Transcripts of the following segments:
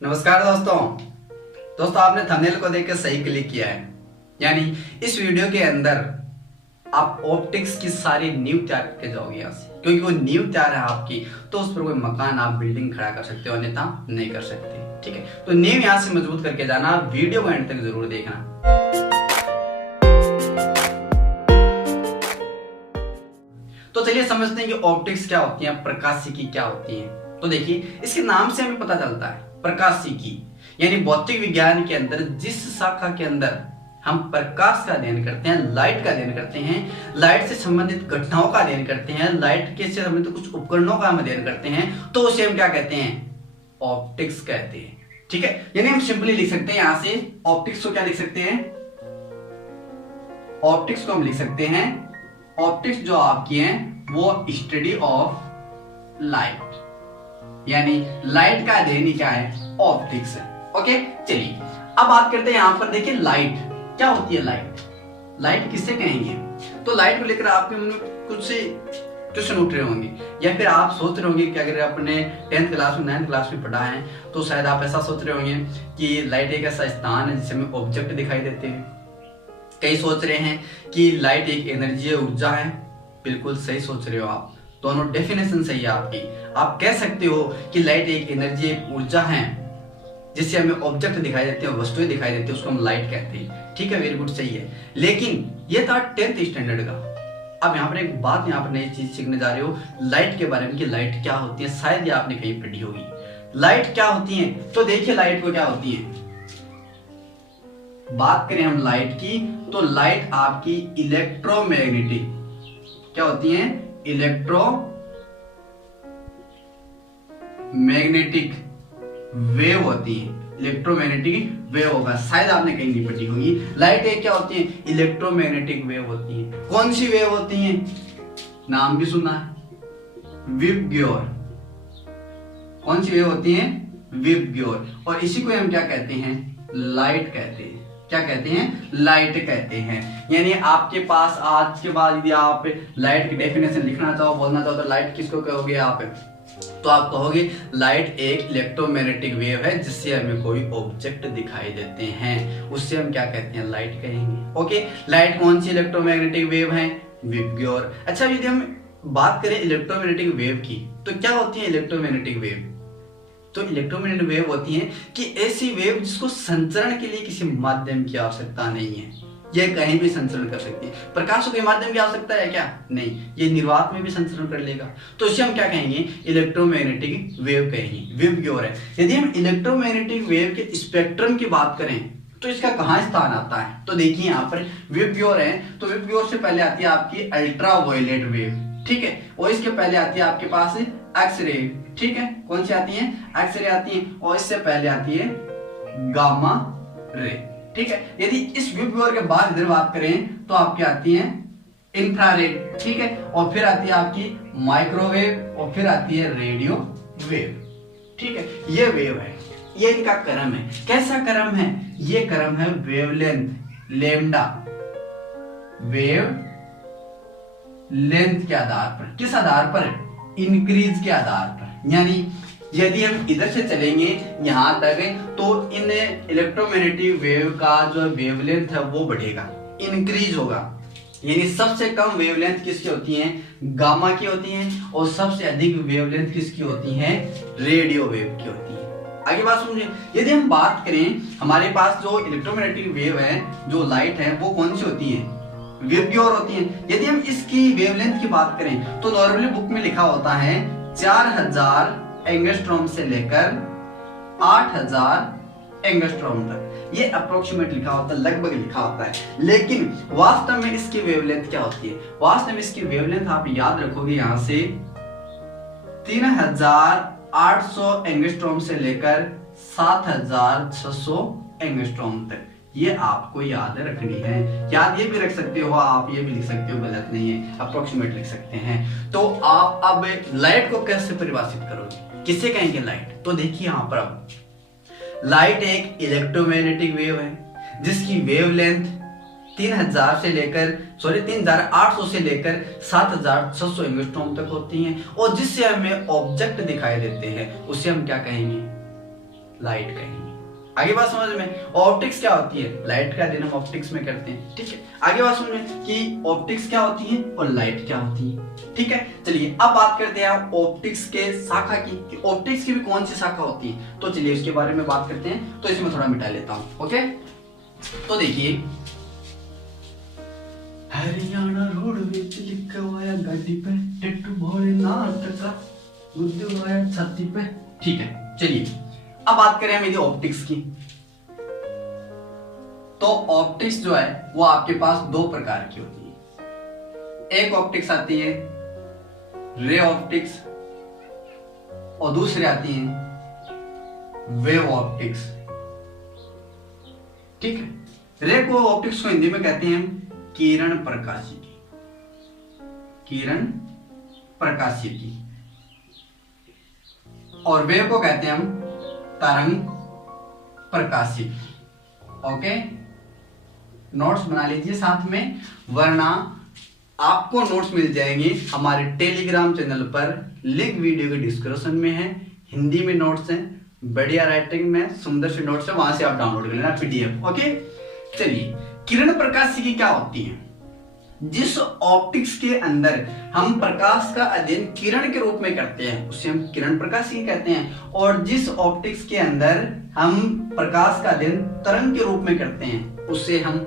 नमस्कार दोस्तों आपने थंबनेल को देखकर सही क्लिक किया है। यानी इस वीडियो के अंदर आप ऑप्टिक्स की सारी नींव तैयार करके जाओगे यहाँ से, क्योंकि वो नींव तैयार है आपकी, तो उस पर कोई मकान आप बिल्डिंग खड़ा कर सकते हो, अन्यथा नहीं कर सकते। ठीक है, तो नींव यहाँ से मजबूत करके जाना, वीडियो को एंड तक जरूर देखना। तो चलिए समझते हैं कि ऑप्टिक्स क्या होती है, प्रकाशिकी क्या होती है। तो देखिए, इसके नाम से हमें पता चलता है प्रकाशिकी यानी भौतिक विज्ञान के अंदर जिस शाखा के अंदर हम प्रकाश का अध्ययन करते हैं, लाइट का अध्ययन करते हैं, लाइट से संबंधित घटनाओं का अध्ययन करते हैं, लाइट के से संबंधित कुछ उपकरणों का हम अध्ययन करते हैं, तो उसे हम क्या कहते हैं? ऑप्टिक्स कहते हैं। ठीक है, यानी हम सिंपली लिख सकते हैं यहां से ऑप्टिक्स को क्या लिख सकते हैं? ऑप्टिक्स को हम लिख सकते हैं, ऑप्टिक्स जो आपकी है वो स्टडी ऑफ लाइट, यानी लाइट का अध्ययन क्या है? ऑप्टिक्स है। ओके, चलिए अब बात करते हैं यहां पर। देखिए लाइट क्या होती है? लाइट किसे कहेंगे? तो लाइट को लेकर आपके मन में कुछ से क्वेश्चन उठ रहे होंगे, या फिर आप सोच रहे होंगे कि अगर आपने 10th क्लास में 9th क्लास में पढ़ा है तो शायद आप ऐसा सोच रहे होंगे कि लाइट एक ऐसा स्थान है जिसमें ऑब्जेक्ट दिखाई देते हैं। कई सोच रहे हैं कि लाइट एक एनर्जी है, ऊर्जा है। बिल्कुल सही सोच रहे हो आप, दोनों डेफिनेशन सही है आपकी। आप कह सकते हो कि लाइट एक एनर्जी, एक ऊर्जा है जिससे हमें ऑब्जेक्ट दिखाई देते हैं, वस्तुएं दिखाई देती है, उसको हम लाइट कहते हैं। ठीक है, वेरी गुड, सही है। लेकिन ये था 10th स्टैंडर्ड का। अब यहाँ पर एक बात, यहाँ पर नई चीज सीखने जा रहे हो लाइट के बारे में कि लाइट क्या होती है। शायद ये आपने कहीं पढ़ी होगी। लाइट क्या होती है? तो देखिए लाइट को क्या होती है, बात करें हम लाइट की, तो लाइट आपकी इलेक्ट्रोमैग्नेटिक क्या होती है? इलेक्ट्रोमैग्नेटिक वेव होती है। इलेक्ट्रोमैग्नेटिक वेव होगा, शायद आपने कहीं नहीं पढ़ी होगी। लाइट एक क्या होती है? इलेक्ट्रोमैग्नेटिक वेव होती है। कौन सी वेव होती है? नाम भी सुना है, विबग्योर। कौन सी वेव होती है? विबग्योर। और इसी को हम क्या कहते हैं? लाइट कहते हैं। क्या कहते हैं? लाइट कहते हैं। यानी आपके पास आज के बाद यदि आप लाइट की डेफिनेशन लिखना चाहो, बोलना चाहो, तो लाइट किसको कहोगे आप? तो आप कहोगे लाइट एक इलेक्ट्रोमैग्नेटिक वेव है जिससे हमें कोई ऑब्जेक्ट दिखाई देते हैं, उससे हम क्या कहते हैं? लाइट कहेंगे। ओके, लाइट कौन सी इलेक्ट्रोमैग्नेटिक वेव है? विबग्योर। अच्छा, यदि हम बात करें इलेक्ट्रोमैग्नेटिक वेव की, तो क्या होती है इलेक्ट्रोमैग्नेटिक वेव? तो इलेक्ट्रोमैग्नेटिक वेव होती है कि ऐसी वेव जिसको संचरण के लिए किसी माध्यम की आवश्यकता नहीं है, ये कहीं भी संचरण कर सकती है। प्रकाश को कोई माध्यम की आवश्यकता है क्या? नहीं, ये निर्वात में भी संचरण कर लेगा। तो इसे हम क्या कहेंगे? इलेक्ट्रोमैग्नेटिक वेव कहेंगे, विबग्योर है। यदि हम इलेक्ट्रोमैग्नेटिक वेव के स्पेक्ट्रम की बात करें तो इसका कहाँ स्थान आता है? तो देखिए यहाँ पर विबग्योर है, तो विबग्योर से पहले आती है आपकी अल्ट्रावायलेट वेव। ठीक है, और इसके पहले आती है आपके पास एक्सरे। ठीक है, कौन सी आती है? एक्सरे आती है, और इससे पहले आती है गामा रे। ठीक है, यदि इस विबग्योर के बाद इधर बात करें तो आपकी आती है इंफ्रारेड। ठीक है, और फिर आती है आपकी माइक्रोवेव, और फिर आती है रेडियो वेव। ठीक है, ये वेव है, ये इनका क्रम है। कैसा क्रम है? ये क्रम है वेवलेंथ, लेमडा वेव लेंथ के आधार पर। किस आधार पर? इंक्रीज के आधार पर। यानी यदि हम इधर से चलेंगे यहां तक, तो इन इलेक्ट्रोमैग्नेटिक वेव का जो वेवलेंथ है वो बढ़ेगा, इंक्रीज होगा। यानी सबसे कम वेवलेंथ किसकी होती है? गामा की होती है, और सबसे अधिक वेवलेंथ किसकी होती है? रेडियो वेव की होती है। आगे बात समझिए, यदि हम बात करें हमारे पास जो इलेक्ट्रोमैग्नेटिक वेव है, जो लाइट है, वो कौन सी होती है? विबग्योर होती है। यदि हम इसकी वेवलेंथ की बात करें तो नॉर्मली बुक में लिखा होता है 4000 एंगस्ट्रॉम से लेकर 8000 एंगस्ट्रॉम तक। ये अप्रोक्सीमेट लिखा होता है, लगभग लिखा होता है। लेकिन वास्तव में इसकी वेवलेंथ क्या होती है? वास्तव में इसकी वेवलेंथ आप याद रखोगे यहां से 3800 एंगस्ट्रॉम से लेकर 7600 एंगस्ट्रॉम तक। ये आपको याद रखनी है। याद ये भी रख सकते हो आप, ये भी लिख सकते हो, गलत नहीं है, अप्रोक्सीमेट लिख सकते हैं। तो आप अब लाइट को कैसे परिभाषित करोगे? किसे कहेंगे लाइट? तो देखिए यहां पर अब लाइट एक इलेक्ट्रोमैग्नेटिक वेव है जिसकी वेवलेंथ 3800 से लेकर 7600 एंगस्ट्रॉम तक होती हैं, और जिससे हमें ऑब्जेक्ट दिखाई देते हैं उसे हम क्या कहेंगे? लाइट कहेंगे। आगे बात समझ में। ऑप्टिक्स क्या होती है, लाइट का अध्ययन हम ऑप्टिक्स में करते हैं, ठीक है। आगे बात समझ में कि ऑप्टिक्स क्या होती है और लाइट क्या होती है, ठीक है। चलिए अब बात करते हैं ऑप्टिक्स के शाखा की, कि ऑप्टिक्स की भी कौन सी शाखा होती है। तो चलिए उसके बारे में बात करते हैं। तो इसमें थोड़ा मिटा लेता हूं, ओके। तो देखिए, हरियाणा रोडवेज लिखवाया गाड़ी पे, टैटू भोलेनाथ का गुद्दवाया छाती पे, ठीक है। चलिए अब बात करें हम यदि ऑप्टिक्स की। तो ऑप्टिक्स जो है वो आपके पास दो प्रकार की होती है। एक ऑप्टिक्स आती है रे ऑप्टिक्स और दूसरी आती है वेव ऑप्टिक्स, ठीक है। रे को ऑप्टिक्स को हिंदी में कहते हैं किरण प्रकाशिकी, किरण प्रकाशिकी, और वेव को कहते हैं हम तरंग प्रकाशिकी, ओके। नोट्स बना लीजिए साथ में, वरना आपको नोट्स मिल जाएंगे हमारे टेलीग्राम चैनल पर, लिंक वीडियो के डिस्क्रिप्शन में है। हिंदी में नोट्स हैं, बढ़िया राइटिंग में सुंदर से नोट्स है, वहां से आप डाउनलोड कर लेना पीडीएफ, ओके। चलिए, किरण प्रकाशिकी क्या होती है। जिस ऑप्टिक्स के अंदर हम प्रकाश का अध्ययन किरण के रूप में करते हैं उसे हम किरण प्रकाशिकी कहते हैं, और जिस ऑप्टिक्स के अंदर हम प्रकाश का अध्ययन तरंग के रूप में करते हैं उसे हम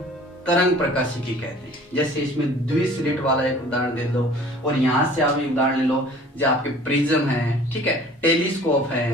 तरंग प्रकाशिकी कहते हैं। जैसे इसमें द्विस्लिट वाला एक उदाहरण दे दो, और यहां से आप एक उदाहरण ले लो, जो आपके प्रिज्म है, ठीक है, टेलीस्कोप है,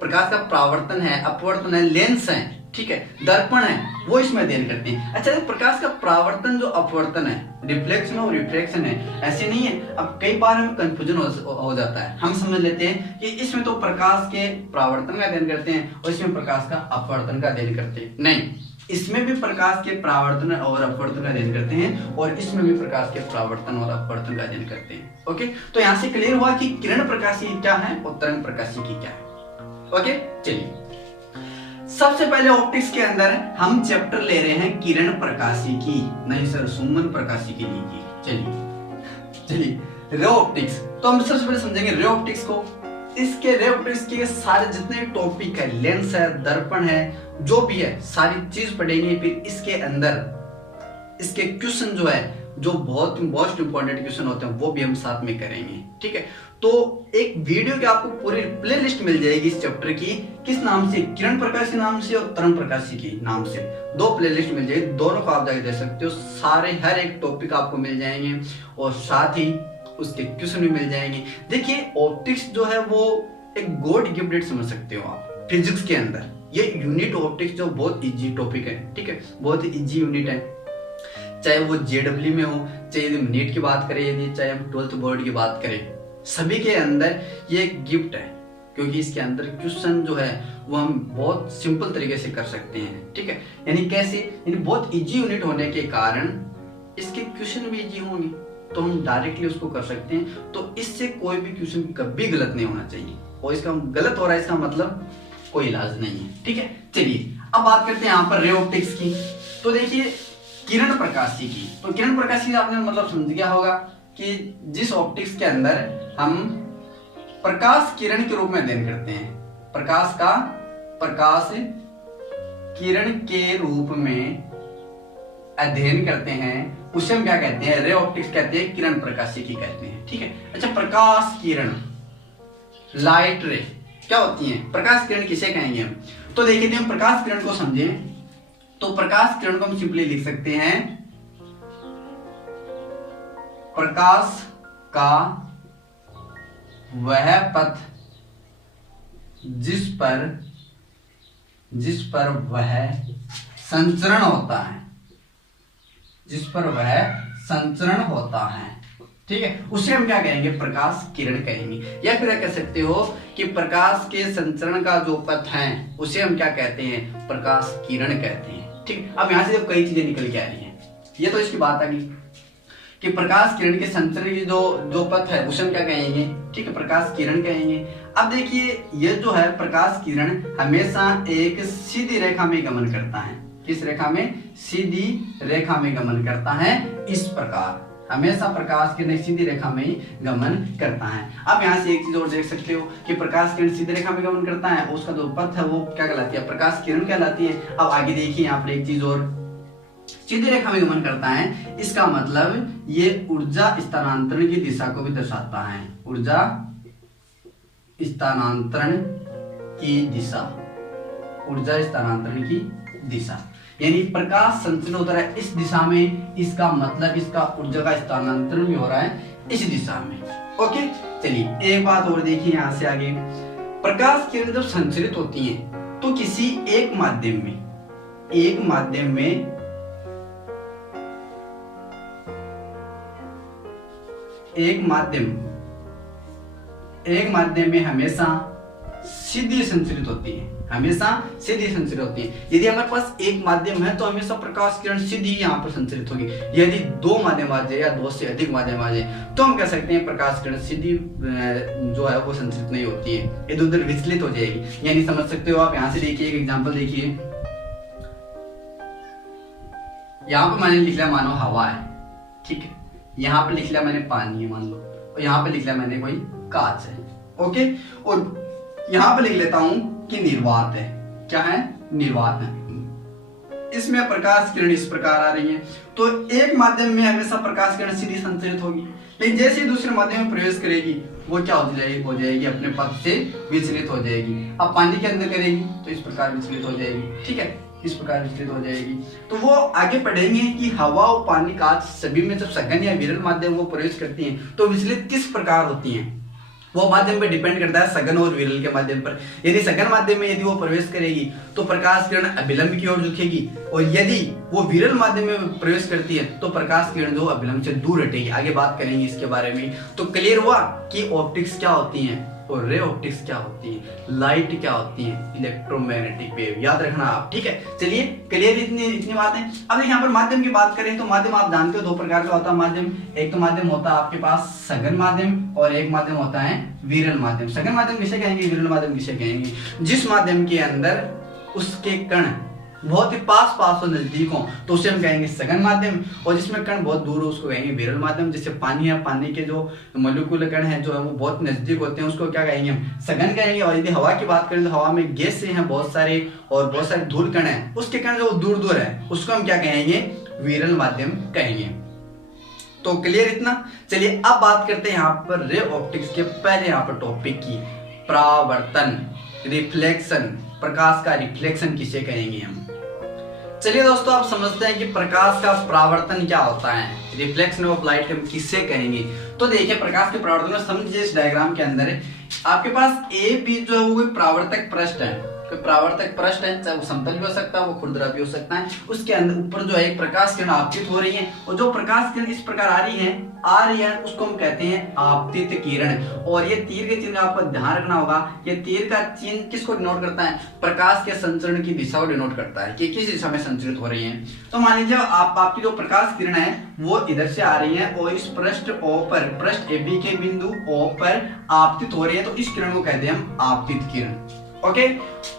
प्रकाश का परावर्तन है, अपवर्तन है, लेंस है, ठीक है, दर्पण है, वो इसमें अध्ययन करते हैं। अच्छा, तो प्रकाश का परावर्तन जो अपवर्तन है, रिफ्लेक्शन और रिफ्रैक्शन है, ऐसे नहीं है। अब कई बार हमें कंफ्यूजन हो जाता है, हम समझ लेते हैं कि इसमें तो प्रकाश के परावर्तन का अध्ययन करते हैं और इसमें प्रकाश का अपवर्तन का अध्ययन करते हैं। नहीं, इसमें भी प्रकाश के परावर्तन और अपवर्तन का अध्ययन करते हैं और इसमें भी प्रकाश के परावर्तन और अपवर्तन का अध्ययन करते हैं, ओके। तो यहां से क्लियर हुआ कि किरण प्रकाशिकी क्या है और तरंग प्रकाशिकी क्या है, ओके। चलिए, सबसे पहले ऑप्टिक्स के अंदर हम चैप्टर ले रहे हैं किरण प्रकाशिकी, नहीं सर सुमन प्रकाशिकी लीजिए। चलिए रे ऑप्टिक्स, तो हम सबसे पहले समझेंगे रे ऑप्टिक्स को। इसके रे ऑप्टिक्स के सारे जितने टॉपिक है, लेंस है, दर्पण है, जो भी है, सारी चीज पढ़ेंगे। फिर इसके अंदर इसके क्वेश्चन जो है, जो बहुत मोस्ट इंपॉर्टेंट क्वेश्चन होते हैं, वो भी हम साथ में करेंगे, ठीक है। तो एक वीडियो की आपको पूरी प्लेलिस्ट मिल जाएगी इस चैप्टर की, किस नाम से, किरण प्रकाशिकी नाम से और तरंग प्रकाशिकी नाम से, दो प्लेलिस्ट मिल जाएगी, दोनों को आप जाके देख सकते हो। सारे हर एक टॉपिक आपको मिल जाएंगे और साथ ही उसके क्वेश्चन भी मिल जाएंगे। देखिए, ऑप्टिक्स जो है वो एक गॉड गिफ्टेड समझ सकते हो आप फिजिक्स के अंदर। ये यूनिट ऑप्टिक्स जो बहुत इजी टॉपिक है, ठीक है, बहुत इजी यूनिट है। चाहे वो जेडब्ल्यू में हो, चाहे नीट की बात करें, यदि चाहे हम 12th बोर्ड की बात करें, सभी के अंदर ये गिफ्ट है, क्योंकि इसके अंदर क्वेश्चन जो है वो हम बहुत सिंपल तरीके से कर सकते हैं, ठीक है। यानी कैसे, यानी बहुत इजी यूनिट होने के कारण इसके क्वेश्चन भी इजी होंगे, तो हम डायरेक्टली उसको कर सकते हैं। तो इससे कोई भी क्वेश्चन कभी गलत नहीं होना चाहिए, और इसका गलत हो रहा है इसका मतलब कोई इलाज नहीं है, ठीक है। चलिए अब बात करते हैं यहाँ पर रे ऑप्टिक्स की। तो देखिए, किरण प्रकाशिकी, तो किरण प्रकाशिकी आपने मतलब समझ गया होगा कि जिस ऑप्टिक्स के अंदर हम प्रकाश किरण के रूप में अध्ययन करते हैं, प्रकाश किरण के रूप में अध्ययन करते हैं, उसे हम क्या कहते हैं, रे ऑप्टिक्स कहते हैं, किरण प्रकाशिकी कहते हैं, ठीक है। अच्छा, प्रकाश किरण, लाइट रे क्या होती हैं, प्रकाश किरण किसे कहेंगे हम। तो देखिए, हम प्रकाश किरण को समझें तो प्रकाश किरण को हम सिंपली लिख सकते हैं, प्रकाश का वह पथ जिस पर वह संचरण होता है, जिस पर वह संचरण होता है, ठीक है, उसे हम क्या कहेंगे, प्रकाश किरण कहेंगे। या फिर कह सकते हो कि प्रकाश के संचरण का जो पथ है उसे हम क्या कहते हैं, प्रकाश किरण कहते हैं, ठीक। अब यहां से जब कई चीजें निकल के आ रही हैं, ये तो इसकी बात आ गई कि प्रकाश किरण के संचरण की जो पथ है उसे हम क्या कहेंगे, ठीक है, प्रकाश किरण कहेंगे। अब देखिए, ये जो है प्रकाश किरण हमेशा एक सीधी रेखा में गमन करता है। किस रेखा में, सीधी रेखा में गमन करता है। इस प्रकार हमेशा प्रकाश किरण सीधी रेखा में ही गमन करता है। अब यहाँ से एक चीज और देख सकते हो कि प्रकाश किरण सीधी रेखा में गमन करता है, उसका जो पथ है वो क्या कहलाती है, प्रकाश किरण कहलाती है। अब आगे देखिए यहाँ पर एक चीज और, सीधी रेखा में गमन करता है, इसका मतलब ये ऊर्जा स्थानांतरण की दिशा को भी दर्शाता है। ऊर्जा स्थानांतरण की दिशा, ऊर्जा स्थानांतरण की दिशा, यानी प्रकाश संचरण होता है इस दिशा में, इसका मतलब इसका ऊर्जा का स्थानांतरण भी हो रहा है इस दिशा में। ओके, चलिए एक बात और देखिए यहाँ से आगे, प्रकाश किरण जब संचरित होती हैं तो किसी एक माध्यम में हमेशा सीधी संचरित होती है, हमेशा सीधी संचरित होती है। यदि हमारे पास एक माध्यम है तो हमेशा प्रकाश किरण सीधी यहाँ पर संचरित होगी। यदि दो माध्यम आ जाए या दो से अधिक माध्यम आ जाए तो हम कह सकते हैं प्रकाश किरण सीधी जो है वो संचरित नहीं होती है, इधर उधर विचलित हो जाएगी। यानी समझ सकते हो आप, यहाँ से देखिए एक एग्जाम्पल देखिए, यहाँ पर मैंने लिख लिया मानो हवा है, ठीक है, यहाँ पे लिख लिया मैंने पानी है मान लो, और यहाँ पे लिख लिया मैंने कोई कांच है। ओके, और यहाँ पे लिख लेता हूं कि निर्वात है, क्या है, निर्वात है। इसमें प्रकाश किरण इस प्रकार आ रही है, तो एक माध्यम में हमेशा प्रकाश किरण सीधी संचरित होगी, लेकिन जैसे ही दूसरे माध्यम में प्रवेश करेगी वो क्या हो जाएगी अपने पथ से विचलित हो जाएगी। अब पानी के अंदर करेगी तो इस प्रकार विचलित हो जाएगी, ठीक है, इस प्रकार विचलित हो जाएगी। तो वो आगे पढ़ेंगे कि हवा और पानी, कांच सभी में जब सघन या विरल माध्यम वो प्रवेश करती हैं तो विचलित किस प्रकार होती हैं, वो माध्यम पे डिपेंड करता है, सघन और विरल के माध्यम पर। यदि सघन माध्यम में यदि वो प्रवेश करेगी तो प्रकाश किरण अभिलंब की ओर झुकेगी, और यदि वो विरल माध्यम में प्रवेश करती है तो प्रकाश किरण जो अभिलंब से दूर हटेगी। आगे बात करेंगे इसके बारे में। तो क्लियर हुआ कि ऑप्टिक्स क्या होती हैं और रे ऑप्टिक्स क्या होती है, लाइट क्या होती है, इलेक्ट्रोमैग्नेटिक वेव, याद रखना आप, ठीक है। चलिए क्लियर, इतनी बात है। अब यहाँ पर माध्यम की बात करें तो माध्यम आप जानते हो दो प्रकार का होता है माध्यम। एक तो माध्यम होता है आपके पास सघन माध्यम, और एक माध्यम होता है विरल माध्यम। सघन माध्यम किसे कहेंगे, विरल माध्यम किसे कहेंगे, जिस माध्यम के अंदर उसके कण बहुत ही पास हो, नजदीक हो, तो उसे हम कहेंगे सघन माध्यम, और जिसमें कण बहुत दूर हो उसको कहेंगे विरल माध्यम। जैसे पानी है, पानी के जो मॉलिक्यूल कण है जो है वो बहुत नजदीक होते हैं, उसको क्या कहेंगे, हम सघन कहेंगे। और यदि हवा की बात करें तो हवा में गैस हैं बहुत सारे, और बहुत सारे धूल कण है, उसके कण जो दूर दूर है उसको हम क्या कहेंगे, विरल माध्यम कहेंगे। तो क्लियर इतना। चलिए अब बात करते हैं यहाँ पर रे ऑप्टिक्स के पहले यहाँ पर टॉपिक की, परावर्तन, रिफ्लेक्शन। प्रकाश का रिफ्लेक्शन किसे कहेंगे हम। चलिए दोस्तों, आप समझते हैं कि प्रकाश का परावर्तन क्या होता है, रिफ्लेक्शन ऑफ लाइट हम किससे कहेंगे। तो देखिए प्रकाश के परावर्तन में समझिए, इस डायग्राम के अंदर आपके पास ए बी जो है वो परावर्तक पृष्ठ है, कोई परावर्तक पृष्ठ है, चाहे वो समतल भी हो सकता है, वो खुरदरा भी हो सकता है। उसके अंदर ऊपर जो है एक प्रकाश किरण आपतित हो रही है, और जो प्रकाश किरण इस प्रकार आ रही है उसको हम कहते हैं आपतित किरण। और ये तीर के चिन्ह आपको ध्यान रखना होगा, ये तीर का चिन्ह किसको डिनोट करता है, प्रकाश के संचरण की दिशा को डिनोट करता है कि किस दिशा में संचरित हो रही है। तो मान लीजिए आपकी जो प्रकाश किरण है वो इधर से आ रही है और इस पृष्ठ O पर, पृष्ठ AB के बिंदु O पर आपतित हो रही है, तो इस किरण को कहते हैं हम आपतित किरण। ओके,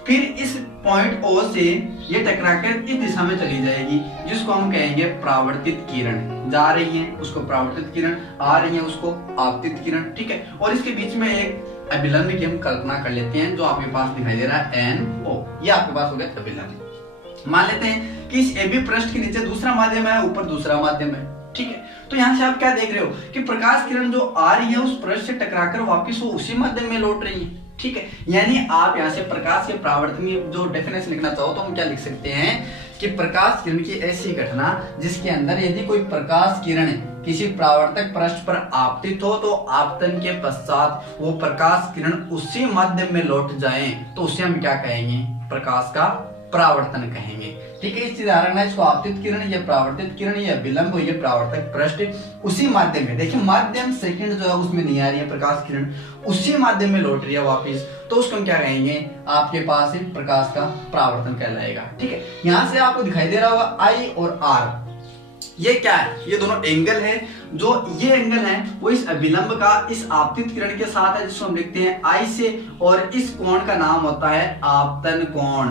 फिर इस पॉइंट O से ये टकराकर इस दिशा में चली जाएगी, जिसको हम कहेंगे परावर्तित किरण। जा रही है उसको परावर्तित किरण, आ रही है उसको आपतित किरण, ठीक है। और इसके बीच में एक अभिलंब की हम कल्पना कर लेते हैं, जो आपके पास दिखाई दे रहा है NO, ये आपके पास हो गया अभिलंब। मान लेते हैं कि इस AB पृष्ठ के नीचे दूसरा माध्यम है, ऊपर दूसरा माध्यम है, ठीक है। तो यहाँ से आप क्या देख रहे हो कि प्रकाश किरण जो आ रही है उस पृष्ठ से टकराकर वापस वो उसी माध्यम में लौट रही है, ठीक है। यानी आप यहाँ से प्रकाश के परावर्तन की जो डेफिनेशन लिखना चाहो तो हम क्या लिख सकते हैं कि प्रकाश किरण की ऐसी घटना जिसके अंदर यदि कोई प्रकाश किरण किसी परावर्तक पृष्ठ पर आपतित हो तो आपतन के पश्चात वो प्रकाश किरण उसी माध्यम में लौट जाए तो उसे हम क्या कहेंगे, प्रकाश का परावर्तन कहेंगे, ठीक है। इस उदाहरण है, इसको आपतित किरण, ये परावर्तित किरण, ये विलंब, ये परावर्तक पृष्ठ उसी माध्यम में, देखिए माध्यम सेकंड जो है उसमें नहीं आ रही है प्रकाश किरण, उसी माध्यम में लौट रही है वापस, तो उसको हम क्या कहेंगे, आपके पास प्रकाश का परावर्तन कहलाएगा, ठीक है। यहाँ से आपको दिखाई दे रहा होगा I और R, ये क्या है, ये दोनों एंगल है। जो ये एंगल है वो इस अभिलंब का इस आपतित किरण के साथ है, जिसको हम लिखते हैं I से, और इस कोण का नाम होता है आपतन कोण।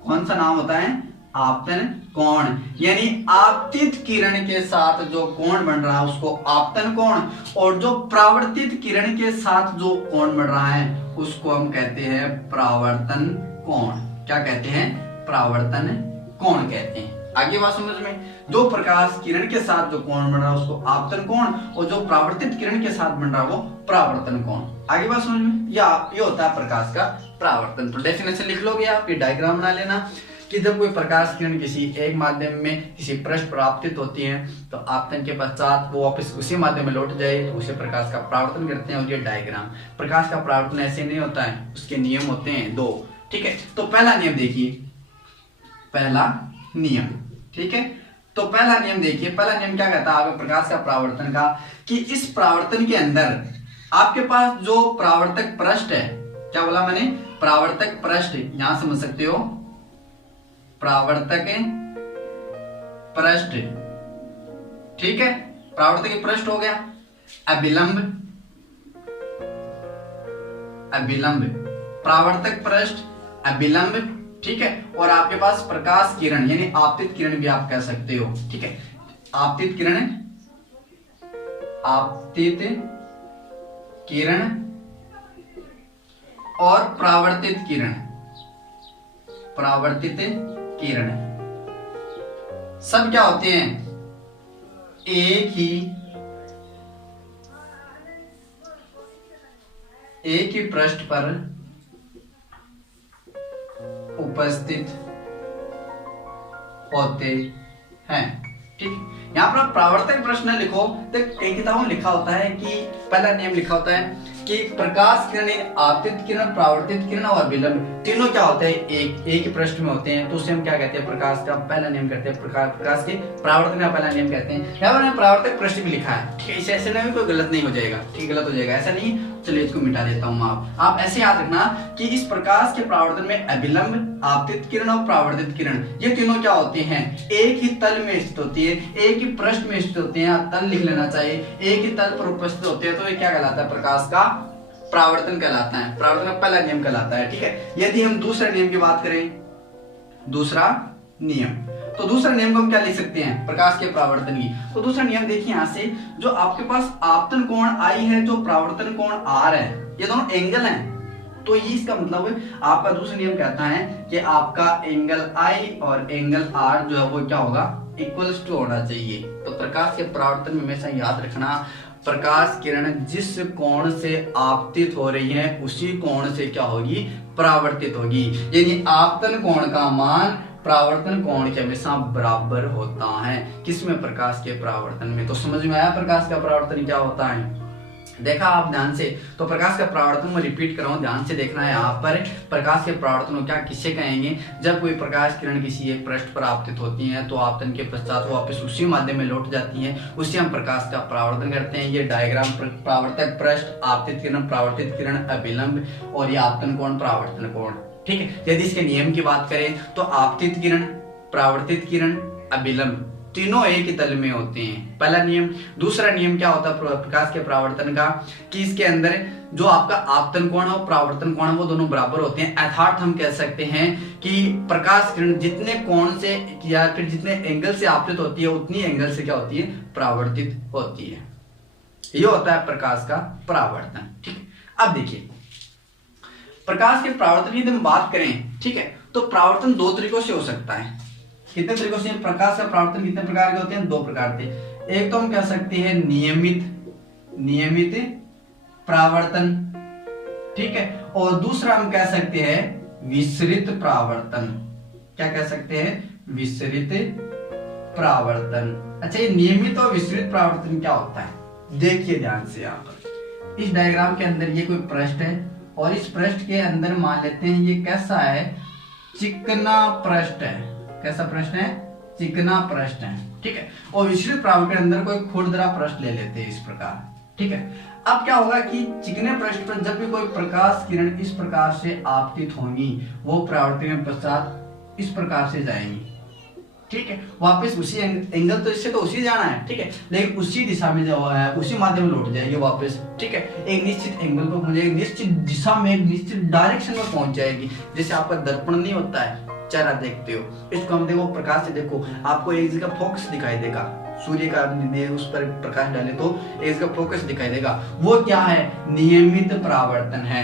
कौन सा नाम होता है, आपतन कोण, यानी आपतित किरण के साथ जो कोण बन रहा है उसको आपतन कोण, और जो परावर्तित किरण के साथ जो कोण बन रहा है उसको हम कहते हैं परावर्तन कोण। क्या कहते हैं? परावर्तन कोण कहते हैं। आगे बात समझ में, जो प्रकाश किरण के साथ जो कोण बन रहा है उसको आपतन कोण, और जो परावर्तित किरण के साथ बन रहा है वो परावर्तन कोण। आगे बात समझ में, ये होता है प्रकाश का परावर्तन। तो डेफिनेशन लिख लोगे आप, ये डायग्राम बना लेना कि जब कोई प्रकाश किरण किसी एक माध्यम में किसी पृष्ठ पर आपतित होती है तो आपतन के पश्चात वो वापस उसी माध्यम में लौट जाए तो उसे प्रकाश का परावर्तन करते हैं। और ये डायग्राम, प्रकाश का परावर्तन ऐसे नहीं होता है, उसके नियम होते हैं 2। ठीक है, तो पहला नियम देखिए, पहला नियम, ठीक है, तो पहला नियम देखिए, पहला नियम क्या कहता है आपके प्रकाश का परावर्तन का, कि इस परावर्तन के अंदर आपके पास जो परावर्तक पृष्ठ है, क्या बोला मैंने? परावर्तक पृष्ठ, यहां समझ सकते हो, परावर्तक पृष्ठ, ठीक है, परावर्तक पृष्ठ हो गया। अभिलंब, अभिलंब, परावर्तक पृष्ठ, अभिलंब, ठीक है, और आपके पास प्रकाश किरण यानी आपतित किरण भी आप कह सकते हो। ठीक है, आपतित किरण, आपतित किरण और परावर्तित किरण, परावर्तित किरण सब क्या होते हैं? एक ही पृष्ठ पर उपस्थित होते हैं। ठीक, यहाँ पर परावर्तक प्रश्न लिखो तो कई किताबों में लिखा होता है कि पहला नियम लिखा होता है कि प्रकाश किरण, आपतित किरण, परावर्तित किरण और विलंब तीनों क्या होते हैं? एक ही पृष्ठ में होते हैं, तो उसे हम क्या कहते हैं? प्रकाश का पहला नियम कहते हैं, प्रकाश के परावर्तन का पहला नियम कहते हैं। यहाँ पर परावर्तक पृष्ठ भी लिखा है, ठीक है, ऐसे नहीं कोई गलत नहीं हो जाएगा, ठीक, गलत हो जाएगा ऐसा नहीं। चलिए इसको मिटा देता हूँ। आप ऐसे याद रखना कि इस प्रकाश के परावर्तन में अभिलंब, आपतित किरण और परावर्तित किरण ये तीनों क्या होते हैं? एक ही तल में स्थित होती है, एक ही पृष्ठ में स्थित होते हैं, तल लिख लेना चाहिए, एक ही तल पर उपस्थित होते हैं, तो ये क्या कहलाता है? प्रकाश का परावर्तन कहलाता है, परावर्तन का पहला नियम कहलाता है। ठीक है, यदि हम दूसरे नियम की बात करें, दूसरा नियम, तो दूसरा नियम को हम क्या लिख सकते हैं? प्रकाश के परावर्तन की। तो दूसरा नियम देखिए, यहां से जो आपके पास आपतन कोण आई है, जो परावर्तन कोण आर है, ये दोनों एंगल हैं, तो ये इसका मतलब है आपका दूसरा नियम कहता है कि आपका एंगल आई और एंगल आर जो है वो क्या होगा? इक्वल्स टू होना चाहिए। तो प्रकाश के परावर्तन में हमेशा याद रखना, प्रकाश किरण जिस कोण से आपतित हो रही है उसी कोण से क्या होगी? परावर्तित होगी, यानी आपतन कोण का मान परावर्तन कोण के हमेशा बराबर होता है। किसमें? प्रकाश के परावर्तन में। तो समझ में आया प्रकाश का परावर्तन क्या होता है? देखा आप ध्यान से? तो प्रकाश का परावर्तन में रिपीट कर रहा हूं, ध्यान से देखना है। यहाँ पर प्रकाश के परावर्तन को क्या किसे कहेंगे? जब कोई प्रकाश किरण किसी एक पृष्ठ पर आपतित होती है तो आपतन के पश्चात वापस उसी माध्यम में लौट जाती है, उससे हम प्रकाश का परावर्तन करते हैं। ये डायग्राम परावर्तक पृष्ठ, आपतित किरण, परावर्तित किरण, अभिलंब और ये आपतन कोण, परावर्तन कोण। ठीक है, यदि इसके नियम की बात करें तो आपतित किरण, परावर्तित किरण, अभिलंब तीनों एक ही तल में होते हैं, पहला नियम। दूसरा नियम क्या होता है प्रकाश के परावर्तन का? कि इसके अंदर जो आपका आपतन कोण और परावर्तन कोण वो दोनों बराबर होते हैं। अर्थात हम कह सकते हैं कि प्रकाश किरण जितने कोण से या फिर जितने एंगल से आपतित होती है उतनी एंगल से क्या होती है? परावर्तित होती है। ये होता है प्रकाश का परावर्तन। ठीक, अब देखिए प्रकाश के परावर्तन की हम बात करें, ठीक है, तो परावर्तन दो तरीकों से हो सकता है। कितने तरीकों से? प्रकाश का परावर्तन कितने प्रकार के होते हैं? दो प्रकार के। एक तो हम कह सकते हैं नियमित परावर्तन, ठीक है, और दूसरा हम कह सकते हैं विसरित परावर्तन। क्या कह सकते हैं? विसरित परावर्तन। अच्छा, ये नियमित और विसरित परावर्तन क्या होता है? देखिए ध्यान से, यहाँ पर इस डायग्राम के अंदर ये कोई पृष्ठ है और इस पृष्ठ के अंदर मान लेते हैं ये कैसा है? चिकना पृष्ठ है। कैसा प्रश्न है? चिकना प्रश्न है, ठीक है, और विसरित परावर्तन के अंदर कोई खुरदरा प्रश्न ले लेते हैं इस प्रकार। ठीक है, अब क्या होगा कि चिकने पृष्ठ पर जब भी कोई प्रकाश किरण इस प्रकार से आपतित होंगी वो परावर्तन के पश्चात इस प्रकार से जाएंगी, ठीक है, वापस उसी एंगल तो इससे तो उसी जाना है, ठीक है, लेकिन उसी दिशा में जो है उसी माध्यम में लौट जाएगी वापस। ठीक है, एक निश्चित एंगल पर मुझे एक निश्चित दिशा में एक निश्चित डायरेक्शन में पहुंच जाएगी। जैसे आपका दर्पण नहीं होता है, चेहरा देखते हो, इसको हम देखो प्रकाश से देखो, आपको एक जगह फोकस दिखाई देगा, सूर्य का उस पर प्रकाश डाले तो एक जगह फोकस दिखाई देगा। वो क्या है? नियमित परावर्तन है।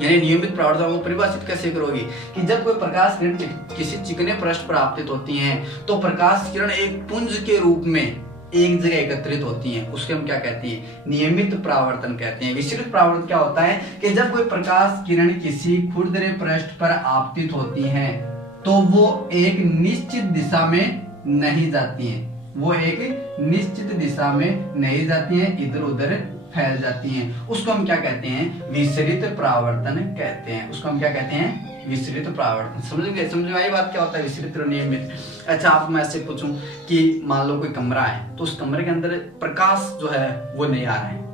यानी नियमित परावर्तन को परिभाषित कैसे करोगे कि जब कोई प्रकाश किरण किसी चिकने पृष्ठ पर आपतित होती हैं तो प्रकाश किरण एक पुंज के रूप में एक जगह एकत्रित होती हैं, उसके हम क्या कहते हैं? नियमित परावर्तन कहते हैं। विसरित परावर्तन क्या होता है कि जब कोई प्रकाश किरण किसी खुरदरे पृष्ठ पर आपतित होती हैं तो वो एक निश्चित दिशा में नहीं जाती हैं, वो एक निश्चित दिशा में नहीं जाती हैं, इधर उधर फैल जाती हैं। उसको हम क्या कहते हैं? विसरित परावर्तन कहते हैं। उसको हम क्या कहते हैं? विसरित परावर्तन। समझ में आई बात क्या होता है विसरित और नियमित? अच्छा, आप मैं ऐसे पूछूं कि मान लो कोई कमरा है तो उस कमरे के अंदर प्रकाश जो है वो नहीं आ रहा है,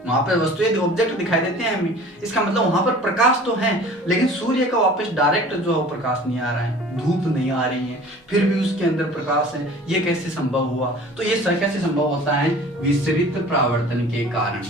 वहां पर वस्तुएं ऑब्जेक्ट दिखाई देते हैं हमें, इसका मतलब वहां पर प्रकाश तो है लेकिन सूर्य का वापस डायरेक्ट जो है प्रकाश नहीं आ रहा है, धूप नहीं आ रही है, फिर भी उसके अंदर प्रकाश है। ये कैसे संभव हुआ? तो ये कैसे संभव होता है? विसरित परावर्तन के कारण।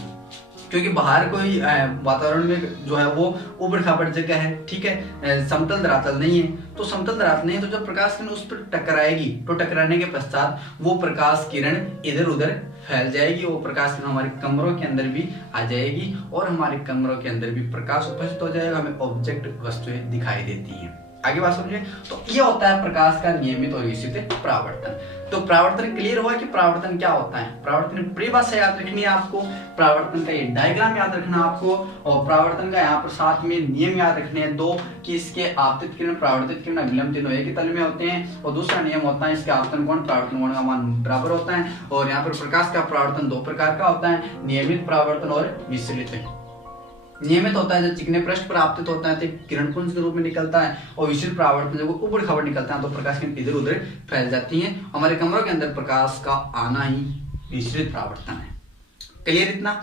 क्योंकि बाहर कोई वातावरण में जो है वो उबड़ खाबड़ जगह है, ठीक है, समतल धरातल नहीं है, तो समतल धरातल नहीं है तो जब प्रकाश किरण उस पर टकराएगी तो टकराने के पश्चात वो प्रकाश किरण इधर उधर फैल जाएगी, वो प्रकाश किरण हमारे कमरों के अंदर भी आ जाएगी और हमारे कमरों के अंदर भी प्रकाश उपस्थित हो जाएगा, हमें ऑब्जेक्ट वस्तुएं दिखाई देती हैं। आगे बात समझिए। तो ये होता है प्रकाश का नियमित और विसरित परावर्तन। तो परावर्तन क्लियर हुआ कि परावर्तन क्या होता है? परावर्तन की परिभाषा याद रखनी है आपको, परावर्तन का ये डायग्राम याद रखना आपको, और परावर्तन का यहाँ पर साथ में नियम याद रखने हैं दो कि इसके आपतित किरण परावर्तित किरण अभिलंब तीनों एक ही तल में होते हैं, और दूसरा नियम होता है इसके आपतन कोण परावर्तन कोण का मान बराबर होता है। और यहाँ पर प्रकाश का परावर्तन दो प्रकार का होता है, नियमित परावर्तन और विसरित। नियमित होता है जब चिकने पृष्ठ पर आपतित होता है तो किरण पुंज के रूप में निकलता है, और विसरित परावर्तन जब ऊपर खबर निकलता है तो प्रकाश किरण इधर उधर फैल जाती हैं। हमारे कमरों के अंदर प्रकाश का आना ही विसरित परावर्तन है। क्लियर इतना?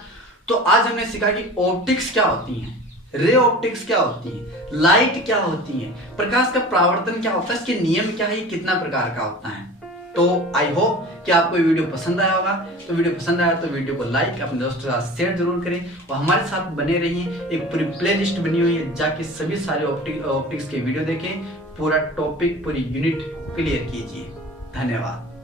तो आज हमने सीखा कि ऑप्टिक्स क्या होती है, रे ऑप्टिक्स क्या होती है, लाइट क्या होती है, प्रकाश का परावर्तन क्या होता है, इसके नियम क्या है, कितना प्रकार का होता है। तो आई होप कि आपको वीडियो पसंद आया होगा। तो वीडियो पसंद आया तो वीडियो को लाइक, अपने दोस्तों के साथ शेयर जरूर करें और हमारे साथ बने रहिए। एक पूरी प्लेलिस्ट बनी हुई है, जाके सभी सारे ऑप्टिक्स के वीडियो देखें, पूरा टॉपिक पूरी यूनिट क्लियर कीजिए। धन्यवाद।